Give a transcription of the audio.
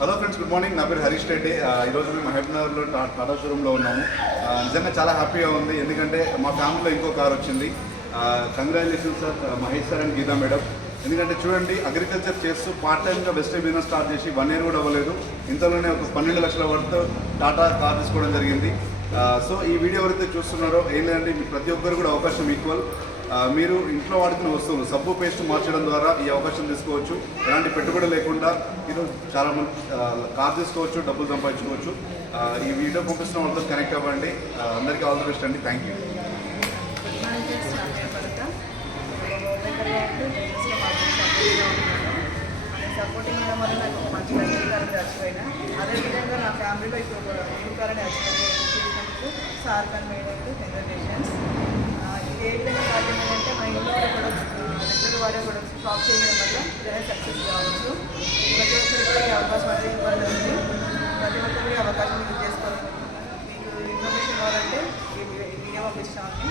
Hello friends, good morning. నా పేరు హరీష్ రెడ్డి. ఈరోజు మేము మహబూబ్నగర్లో టాటా షోరూంలో ఉన్నాము. నిజంగా చాలా హ్యాపీగా ఉంది, ఎందుకంటే మా ఫ్యామిలీలో ఇంకో కార్ వచ్చింది. Congratulations sir, Mahesh sir and Geeta madam. ఎందుకంటే చూడండి, అగ్రికల్చర్ చేస్తూ పార్ట్ టైమ్గా వెస్టర్న్ బిజినెస్ స్టార్ట్ చేసి 1 year కూడా అవ్వలేదు. ఇంతలోనే ఒక 12 లక్షల వర్త్ టాటా కార్ తీసుకోవడం జరిగింది. సో ఈ వీడియో ఎవరైతే చూస్తున్నారో ఏం లేదంటే ప్రతి ఒక్కరు కూడా అవకాశం ఈక్వల్. మీరు ఇంట్లో వాడుతున్న వస్తువులు సబ్బు పేస్ట్ మార్చడం ద్వారా ఈ అవకాశం తీసుకోవచ్చు. ఎలాంటి పెట్టుబడి లేకుండా ఈరోజు చాలామంది కార్ తీసుకోవచ్చు, డబ్బులు సంపాదించుకోవచ్చు. ఈ వీడియో పంపిస్తున్న వాళ్ళతో కనెక్ట్ అవ్వండి. అందరికీ ఆల్ ది బెస్ట్ అండి. Thank you. సపోర్టింగ్ ఉండడం వల్ల నాకు ఒక మంచి పరిష్కారం చచ్చిపోయినా. అదేవిధంగా నా ఫ్యామిలీలో ఇప్పుడు ఇంకానే వచ్చినందుకు సార్ కానీ మేడంకు కంగ్రాచులేషన్స్. ఇది ఏ విధంగా సాధ్యమైందంటే మా ఇంట్లో ప్రొడక్ట్స్ రెగ్యులర్ వాడే ప్రొడక్ట్స్ షాప్ చేయడం వల్ల ఇదనే సక్సెస్ కావచ్చు. ప్రతి ఒక్కరికి ఈ అవకాశం అనేది ఇవ్వబడుతుంది. ప్రతి ఒక్కరికి అవకాశం యూజ్ చేసుకోవాలనుకుంటున్నాను. మీకు ఇన్ఫర్మేషన్ కావాలంటే ఈ వీడియో పంపిస్తామని